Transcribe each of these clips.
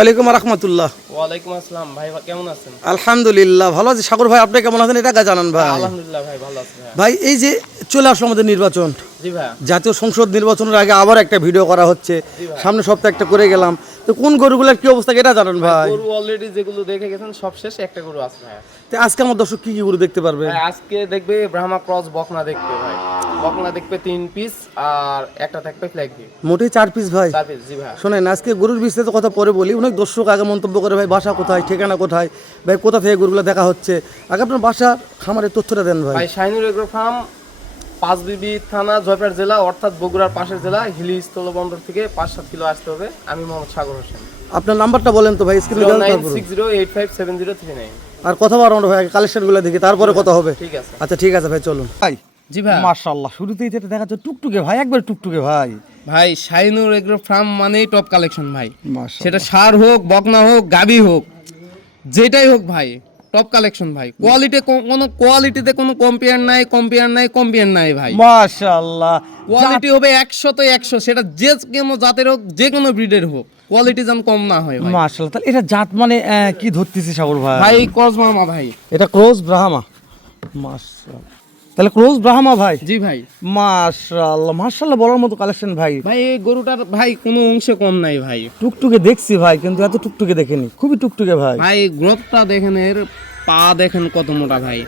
আলাইকুম ওয়া রাহমাতুল্লাহ। ওয়ালাইকুম আসসালাম ভাই, কেমন আছেন? আলহামদুলিল্লাহ ভালো আছি। সাগর ভাই আপনি কেমন আছেন এটা জানান ভাই? আলহামদুলিল্লাহ ভাই, ভালো আছি ভাই। ভাই এই যে চলে আসলো আমাদের নির্বাচন, জি ভাই। জাতীয় সংসদ নির্বাচনের আগে আবার একটা ভিডিও করা হচ্ছে, সামনে সপ্তাহে একটা করে গেলাম, তো কোন গরুগুলোর কি অবস্থা এটা জানান ভাই? গরু অলরেডি যেগুলো দেখে গেছেন সব শেষ, একটা গরু আছে ভাই। তো আজকে আমার দর্শক কি কি গরু দেখতে পারবে? ভাই আজকে দেখবে ব্রাহ্মা ক্রস বকনা দেখবে ভাই। বকনা দেখবে 3 পিস আর একটা থাকবে ফ্ল্যাগ দিয়ে। মোটেই 4 পিস ভাই। 4 পিস জি ভাই। শোনেন, আজকে গরুর বিস্তারিত কথা পরে বলি। অনেক দর্শক আগে মন্তব্য করে ভাই বাসা কোথায়, ঠিকানা কোথায়, ভাই কোথা থেকে গরুগুলো দেখা হচ্ছে, আগে আপনার বাসা খামারের তথ্যটা দেন ভাই। ভাই শাহিনুর এগ্রো ফার্ম, পাঁচবিবি থানা, জয়পুরহাট জেলা, অর্থাৎ বগুড়ার পাশের জেলা, হিলি স্থলবন্দর থেকে 5-7 কিলো আসতে হবে। আমি মোহাম্মদ সাগর হোসেন। আপনার নাম্বারটা বলেন তো ভাই, স্ক্রিনে দেন। 0960857039। আর কথা বলার ভাই, কালেকশনগুলো দেখি তারপরে কথা হবে। ঠিক আছে। আচ্ছা ঠিক আছে ভাই, চলুন ভাই। জি ভাই। মাশাআল্লাহ, শুরুতেই যেটা দেখা যাচ্ছে টুকটুকে ভাই, একবার টুকটুকে ভাই। ভাই শাহিনুর এগ্রো ফার্ম মানেই টপ কালেকশন ভাই। মাশাআল্লাহ। সেটা ষাঁড় হোক, বকনা হোক, গাবি হোক, যেটাই হোক ভাই, টপ কালেকশন ভাই। কোয়ালিটিতে কোনো কম্পেয়ার নাই ভাই। মাশাআল্লাহ, কোয়ালিটি হবে 100 তে 100, সেটা যে কোনো জাতের হোক, যে কোনো ব্রিডের হোক, কোয়ালিটি যেন কম না হয় ভাই। মাশাআল্লাহ। তাহলে এটা জাত মানে কি ধরতেছি সাগর ভাই? ভাই ক্রস মামা ভাই। এটা ক্রস ব্রাহ্মা। মাশাআল্লাহ, তাহলে ক্রস ব্রাহ্মা ভাই। জি ভাই। মাশাআল্লাহ মাশাআল্লাহ, বলার মতো কালেকশন ভাই। ভাই এই গরুটার ভাই কোনো অংশে কম নাই ভাই। টুকটুকে দেখছি ভাই, কিন্তু এত টুকটুকে দেখিনি, খুবই টুকটুকে ভাই। ভাই গ্রোথটা দেখেন, এর পা দেখেন কত মোটা ভাই,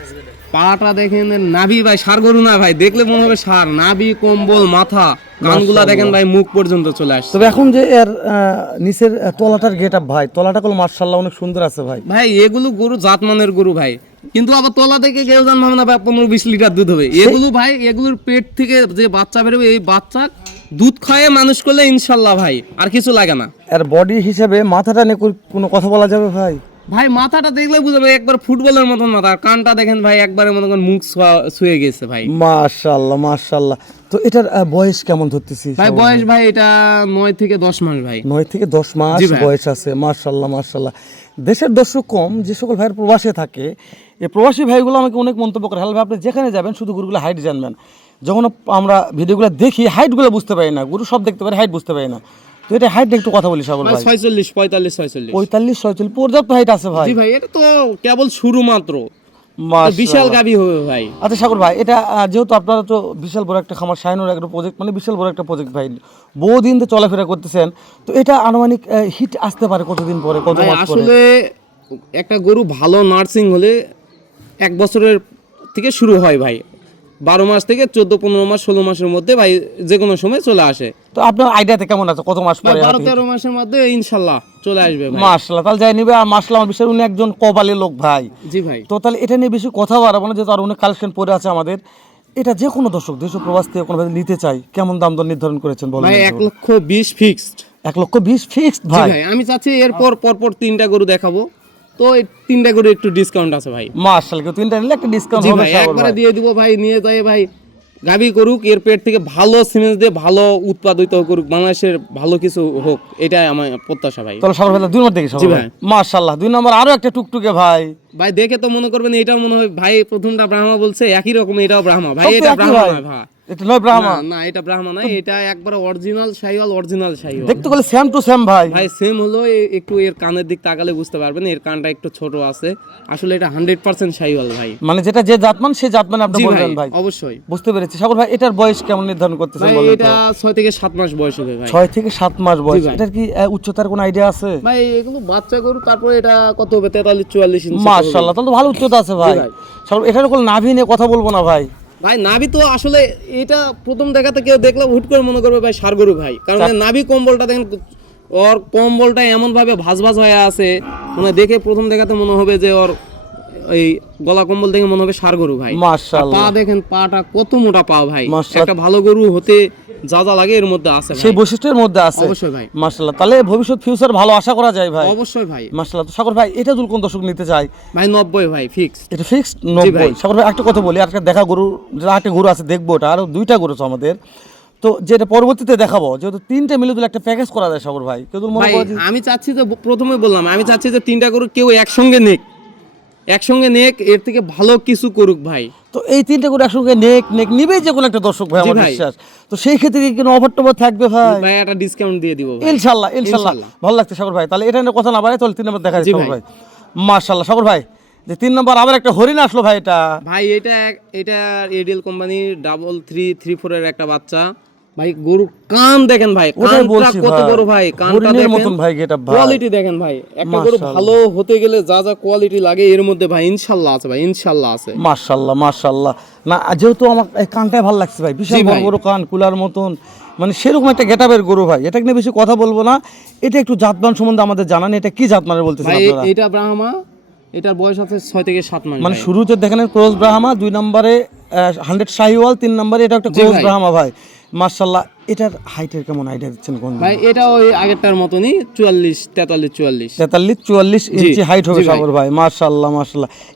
পাটা দেখেন, এর নাভি ভাই ষাঁড় গরু না ভাই, দেখলে মনে হবে ষাঁড়। নাভি, কম্বল, মাথা, কানগুলা দেখেন ভাই, মুখ পর্যন্ত চলে আসছে। তবে এখন যে এর নিচের তলাটার গেটআপ ভাই, তলাটা কল মাশাআল্লাহ অনেক সুন্দর আছে ভাই। ভাই এগুলো গরু জাতমানের গরু ভাই, কিন্তু আবার তলা থেকে কেউ জানবে না ভাই 15-20 লিটার দুধ হবে। এগুলো ভাই, এগুলোর পেট থেকে যে বাচ্চা বেরোবে, এই বাচ্চা দুধ খায় মানুষ করলে ইনশাল্লাহ ভাই আর কিছু লাগে না। আর বডি হিসেবে মাথাটা নিয়ে কোনো কথা বলা যাবে ভাই? ভাই মাথাটা দেখলে বুঝবে একবার ফুটবলের মতন মাথা। আর কানটা দেখেন ভাই, একবারে মনে করেন মুখ ছুঁয়ে গেছে ভাই। মাশাআল্লাহ মাশাআল্লাহ। তো এটার বয়স কেমন ধরতেছি ভাই? বয়স ভাই এটা 9 থেকে 10 মাস ভাই। 9 থেকে 10 মাস বয়স আছে। মাশাআল্লাহ মাশাআল্লাহ। দেশের দর্শক কম, যে সকল ভাইয়ের প্রবাসে থাকে, এই প্রবাসী ভাইগুলো আমাকে অনেক মন্তব্য করে, হ্যাঁ ভাই আপনি যেখানে যাবেন শুধু গরুগুলো হাইট জানবেন। যখন আমরা ভিডিওগুলো দেখি হাইটগুলো বুঝতে পারি না, গরু সব দেখতে পারি, হাইট বুঝতে পারি না। তো এটা হাইট একটু কথা বলি সাগর ভাই। 46, 45, 46। 45, 46 পর্যাপ্ত হাইট আছে ভাই। জি ভাই, এটা তো কেবল শুরু মাত্র, বিশাল গাবি হবে ভাই। আচ্ছা সাগর ভাই, এটা যেহেতু আপনারা তো বিশাল বড় একটা খামার, শাহিনুর একটা প্রজেক্ট, মানে বিশাল বড় একটা প্রজেক্ট ভাই, বহুদিন তো চলাফেরা করতেছেন, তো এটা আনুমানিক হিট আসতে পারে কতদিন পরে, কত মাস পরে? আসলে একটা গরু ভালো নার্সিং হলে 1 বছরের থেকে শুরু হয় ভাই। 12 মাস থেকে 14-15 মাস, 16 মাসের মধ্যে ভাই যে কোনো সময় চলে আসে। তো আপনার আইডিয়াতে কেমন আছে কত মাস পরে? 12-13 মাসের মধ্যে ইনশাল্লাহ চলে আসবে ভাই। মাশাআল্লাহ, তাহলে যাই নিবে। আর মাশাআল্লাহ, আমার বিষয় উনি একজন কপালের লোক ভাই। জি ভাই। তো তাহলে এটা নিয়ে বেশি কথা বাড়াবো না, যেহেতু আর অনেক কালেকশন পড়ে আছে আমাদের। এটা যে কোনো দর্শক দেশ ও প্রবাস থেকে কোনোভাবে নিতে চাই, কেমন দাম দর নির্ধারণ করেছেন বলেন? ভাই 1,20,000 ফিক্সড। 1,20,000 ফিক্সড জি ভাই। ভাই, আমি চাচ্ছি এরপর পরপর 3টা গরু দেখাবো, তো এই 3টা গরু একটু ডিসকাউন্ট আছে ভাই। মাশাআল্লাহ, কেউ 3টা নিলে একটা ডিসকাউন্ট জি হবে ভাই, সাগর একবারে ভাই। দিয়ে দিব ভাই। নিয়ে যায় ভাই, গাবি করুক, এর পেট থেকে ভালো সিমেন্স দিয়ে ভালো উৎপাদিত করুক, বাংলাদেশের ভালো কিছু হোক, এটাই আমার প্রত্যাশা ভাই। তাহলে সাগর ভাই 2 নম্বর দেখি সাগর ভাই। মাশাআল্লাহ, 2 নম্বর আরো একটা টুকটুকে ভাই। ভাই দেখে তো মনে করবেন এটাও মনে হয় ভাই প্রথমটা ব্রাহ্মা বলছে, একই রকম এটাও ব্রাহ্মা ভাই। এটা ব্রাহ্মা নয় ভাই, এটা নয় ব্রাহ্মা। না এটা ব্রাহ্মা নয়, এটা একবারে অরিজিনাল শাহিওয়াল, অরিজিনাল শাহিওয়াল। দেখতে গেলে সেম টু সেম ভাই। ভাই সেম হলো, একটু এর কানের দিক তাকালে বুঝতে পারবেন, এর কানটা একটু ছোট আছে। আসলে এটা 100% শাহিওয়াল ভাই। মানে যেটা যে জাতমান সে জাতমান আপনি বলবেন ভাই। অবশ্যই বুঝতে পেরেছি সাগর ভাই। এটার বয়স কেমন নির্ধারণ করতেছেন ভাই? বলেন তো? এটা 6 থেকে 7 মাস বয়স হবে ভাই। 6 থেকে 7 মাস বয়স। এটার কি উচ্চতার কোনো আইডিয়া আছে ভাই? এগুলো বাচ্চা গরু, তারপরে এটা কত হবে? 43-44 ইঞ্চি। মাশাআল্লাহ, তাহলে তো ভালো উচ্চতা আছে ভাই। সাগর এটার কোনো নাভি নিয়ে কথা বলবো না ভাই। ভাই নাভি তো আসলে এটা প্রথম দেখাতে কেউ দেখলে হুট করে মনে করবে ভাই ষাঁড় গরু ভাই, কারণ এর নাভি কম্বলটা দেখেন, ওর কম্বলটা এমন ভাবে ভাঁজ হয়ে আছে, মানে দেখে প্রথম দেখাতে মনে হবে যে ওর এই গলা কম্বল দেখে মনে হবে ষাঁড় গরু ভাই। মাশাআল্লাহ, পা দেখেন, পাটা কত মোটা পা ভাই। মাশাআল্লাহ। একটা ভালো গরু হতে যা যা লাগে এর মধ্যে আছে ভাই, সেই বৈশিষ্ট্যের মধ্যে আছে। অবশ্যই ভাই। মাশাআল্লাহ, তাহলে ভবিষ্যৎ ফিউচার ভালো আশা করা যায় ভাই। অবশ্যই ভাই। মাশাআল্লাহ। তো সাগর ভাই, এটা যদি কোন দর্শক নিতে চায় ভাই 90 ভাই ফিক্সড। এটা ফিক্সড 90। সাগর ভাই একটা কথা বলি, আজকে দেখা গরু, যেটা একটা গরু আছে দেখবো, ওটা আরো 2টা গরু আছে আমাদের, তো যেটা পরবর্তীতে দেখাবো, যেহেতু 3টে মিলে দিলে একটা প্যাকেজ করা যায় সাগর ভাই। কেউ মনে করে আমি চাচ্ছি যে, প্রথমে বললাম আমি চাচ্ছি যে 3টা গরু কেউ একসঙ্গে নেক, এর থেকে ভালো কিছু করুক ভাই। তো এই তিনটা গরু একসঙ্গে নেক নিবে যে কোনো একটা দর্শক ভাই, জি আমার ভাই। বিশ্বাস। তো সেই ক্ষেত্রে কি কোনো অফার টফার থাকবে ভাই? ভাই একটা ডিসকাউন্ট দিয়ে দিব ভাই। ইনশাল্লাহ ইনশাল্লাহ। ভালো লাগছে সাগর ভাই। তাহলে এটা নিয়ে কথা না বাড়াই, তাহলে 3 নম্বর দেখা যায় জি সাগর ভাই। ভাই। মাশাআল্লাহ সাগর ভাই, যে 3 নম্বর আবার একটা হরিণ আসলো ভাই। এটা ভাই এটা এডিএল কোম্পানির 3334 এর একটা বাচ্চা ভাই। গরু কান দেখেন ভাই, ওটাই কানটা বলছি কত ভাই, বড় ভাই, কানটা হরিণের দেখেন মতন ভাই getup ভাই। কোয়ালিটি দেখেন ভাই। একটা গরু মাশাআল্লাহ। ভালো হতে গেলে যা যা কোয়ালিটি লাগে এর মধ্যে ভাই ইনশাআল্লাহ আছে ভাই, ইনশাআল্লাহ আছে। মাশাআল্লাহ না, যেহেতু আমার এই কানটাই ভালো লাগছে ভাই, বিশাল জি বড় ভাই। বড় কান, কুলার মতন, মানে সেরকম একটা গেটাপের গরু ভাই। এটা নিয়ে বেশি কথা বলবো না, এটা একটু জাতমান সম্বন্ধে আমাদের জানান, এটা কি জাতমানের বলতেছেন ভাই আপনারা? এটা ব্রাহ্মা, এটার বয়স আছে 6 থেকে 7 মাস মানে ভাই। শুরুতে দেখেন ক্রস ব্রাহ্মা, 2 নম্বরে 100 শাহিওয়াল, 3 নম্বরে এটা একটা জি ক্রস ভাই। ব্রাহ্মা ভাই। মাশাআল্লাহ, এটার হাইটের কেমন আইডিয়া দিচ্ছেন কোন? ভাই এটা ওই আগেরটার মতনই 43 43-44 ইঞ্চি হাইট হবে জি ভাই। সাগর ভাই। মাশাআল্লাহ।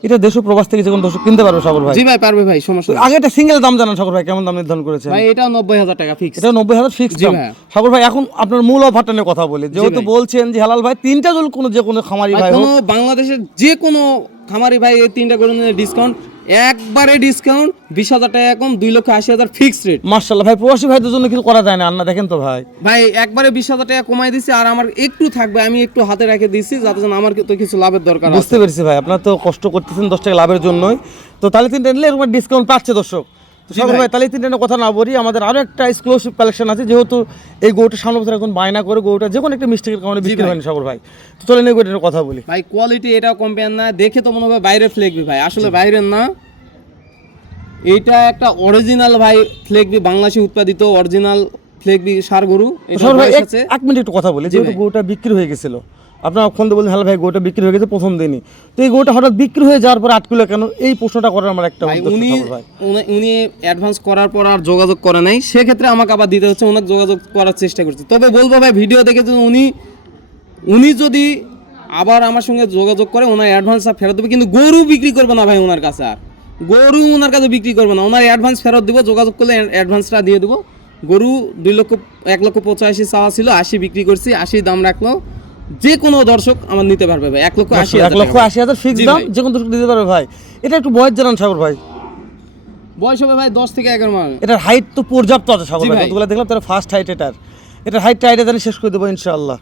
এটা দেশ ও প্রবাস থেকে যে কোনো দর্শক কিনতে পারবে সাগর ভাই। জি ভাই পারবে ভাই, সমস্যা নেই। আগে একটা সিঙ্গেল দাম জানান সাগর ভাই, কেমন দাম নির্ধারণ করেছেন? ভাই এটা 90,000 টাকা ফিক্স। এটা 90,000 ফিক্স জি দাম ভাই। সাগর ভাই। এখন আপনার মূল অফারটা নিয়ে কথা বলি, যেহেতু ভাই। বলছেন যে হালাল ভাই 3টা জল কোনো যে কোনো খামারি ভাই হোক, কোনো বাংলাদেশের যে কোনো খামারি ভাই এই 3টা গরু নিয়ে ডিসকাউন্ট, একবারে ডিসকাউন্ট 20,000 টাকা কম, 2,80,000 ফিক্স রেট। মাশাআল্লাহ ভাই, প্রবাসী ভাইদের জন্য কিছু করা যায় না? আন্না দেখেন তো ভাই, ভাই একবারে 20,000 টাকা কমাই দিছি, আর আমার একটু থাকবে, আমি একটু হাতে রেখে দিছি যাতে যেন আমার তো কিছু লাভের দরকার আছে। বুঝতে পেরেছি ভাই, আপনার তো কষ্ট করতেছেন 10 টাকা লাভের জন্যই। তো তাহলে 3টা নিলে এরকম ডিসকাউন্ট পাচ্ছে দর্শক। তো জি সাগর ভাই। ভাই, তাহলে 3টা নিয়ে কথা না বলি, আমাদের আরো একটা এক্সক্লুসিভ কালেকশন আছে। যেহেতু এই গরুটা সামনে বছর এখন বায়না করে গরুটা যে কোনো একটা মিস্টেকের কারণে বিক্রি ভাই। হয়নি সাগর ভাই। তো চলে নিয়ে গরুটার কথা বলি। ভাই কোয়ালিটি এটাও কম্পেয়ার না, দেখে তো মনে হবে বাইরে ফ্লেগবি ভাই, আসলে বাইরের না। এটা একটা অরিজিনাল ভাই ফ্লেগবি, বাংলাদেশে উৎপাদিত অরিজিনাল ফ্লেগবি ষাঁড় গরু। এটা সাগর ভাই, বয়স আছে। এক মিনিট একটু কথা বলি। যেহেতু ভাই। গরুটা বিক্রি হয়ে গেছিল, আপনার ফোন দিয়ে বললেন হ্যালো ভাই গরুটা বিক্রি হয়ে গেছে প্রথম দিনই, তো এই গরুটা হঠাৎ বিক্রি হয়ে যাওয়ার পর আটকিলো কেন? এই প্রশ্নটা করার আমার একটা ভাই উদ্দেশ্য উনি সাগর ভাই। উনি অ্যাডভান্স করার পর আর যোগাযোগ করে নাই, সেক্ষেত্রে আমাকে আবার দিতে হচ্ছে। ওনাকে যোগাযোগ করার চেষ্টা করছে, তবে বলবো ভাই ভিডিও দেখে যদি উনি যদি আবার আমার সঙ্গে যোগাযোগ করে, ওনার অ্যাডভান্সটা ফেরত দেবে, কিন্তু গরু বিক্রি করবে না ভাই ওনার কাছে। আর গরু ওনার কাছে বিক্রি করবে না, ওনার অ্যাডভান্স ফেরত দেবো, যোগাযোগ করলে অ্যাডভান্সটা দিয়ে দেবো। গরু 1,85,000 চাওয়া ছিল, 80 বিক্রি করছি, 80 দাম রাখলো। যে কোনো দর্শক আমার নিতে পারবে ভাই, 1,80,000 1,80,000 ফিক্স জি দাম, ভাই। যে কোনো দর্শক দিতে পারবে ভাই। এটা একটু বয়স জানান সাগর ভাই। বয়স হবে ভাই 10 থেকে 11 মাস। এটার হাইট তো পর্যাপ্ত আছে সাগর জি ভাই, ভাই। যতগুলো দেখলাম তার ফার্স্ট হাইট এটার হাইটটা আইডিয়া জানি শেষ করে দেবো ইনশাআল্লাহ।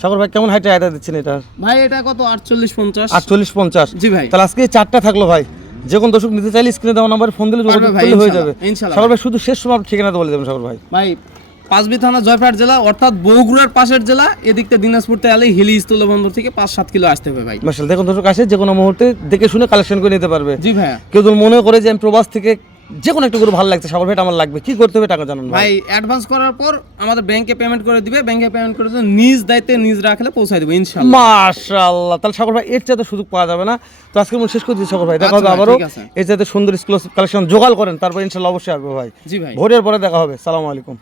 সাগর ভাই কেমন হাইটে আইডিয়া দিচ্ছেন এটার? ভাই এটা কত 48-50? 48-50। জি ভাই। তাহলে আজকে 4টা থাকলো ভাই, যে কোনো দর্শক নিতে চাইলে স্ক্রিনে দেওয়া নাম্বারে ফোন দিলে যোগাযোগ পারবে ভাই, করলে হয়ে ইনশাআল্লাহ, যাবে। ইনশাআল্লাহ সাগর ভাই শুধু শেষ সময় ঠিকানাটা বলে দেবেন সাগর ভাই। ভাই পাঁচবি থানা জয়পুরহাট জেলা, অর্থাৎ বগুড়ার পাশের জেলা। এদিক থেকে দিনাজপুরতে এলে হিলি স্থল বন্দর থেকে 5-7 কিলো আসতে হবে ভাই। মাশাআল্লাহ, দেখুন দর্শক আসে যে কোনো মুহূর্তে দেখে শুনে কালেকশন করে নিতে পারবে। জি ভাই। কেউ যদি মনে করে যে আমি প্রবাস থেকে যে কোনো একটা গরু ভালো লাগছে সাগর ভাই, এটা আমার লাগবে, কি করতে হবে টাকা জানান ভাই? ভাই অ্যাডভান্স করার পর আমাদের ব্যাংকে পেমেন্ট করে দিবে, ব্যাংকে পেমেন্ট করে দিলে নিজ দায়িত্বে নিজ রাখলে পৌঁছায় দেবো ইনশাআল্লাহ। মাশাআল্লাহ, তাহলে সাগর ভাই এর চাইতে সুযোগ পাওয়া যাবে না। তো আজকে মনে শেষ করে দিচ্ছি সাগর ভাই, দেখা হবে আচ্ছা ভাই, আবারও। ঠিক আছে। এর চাইতে সুন্দর এক্সক্লুসিভ কালেকশন জোগাড় করেন, তারপর ইনশাআল্লাহ অবশ্যই আসবে ভাই। জি ভাই। ভোরের পরে দেখা হবে। সালামু আলাইকুম।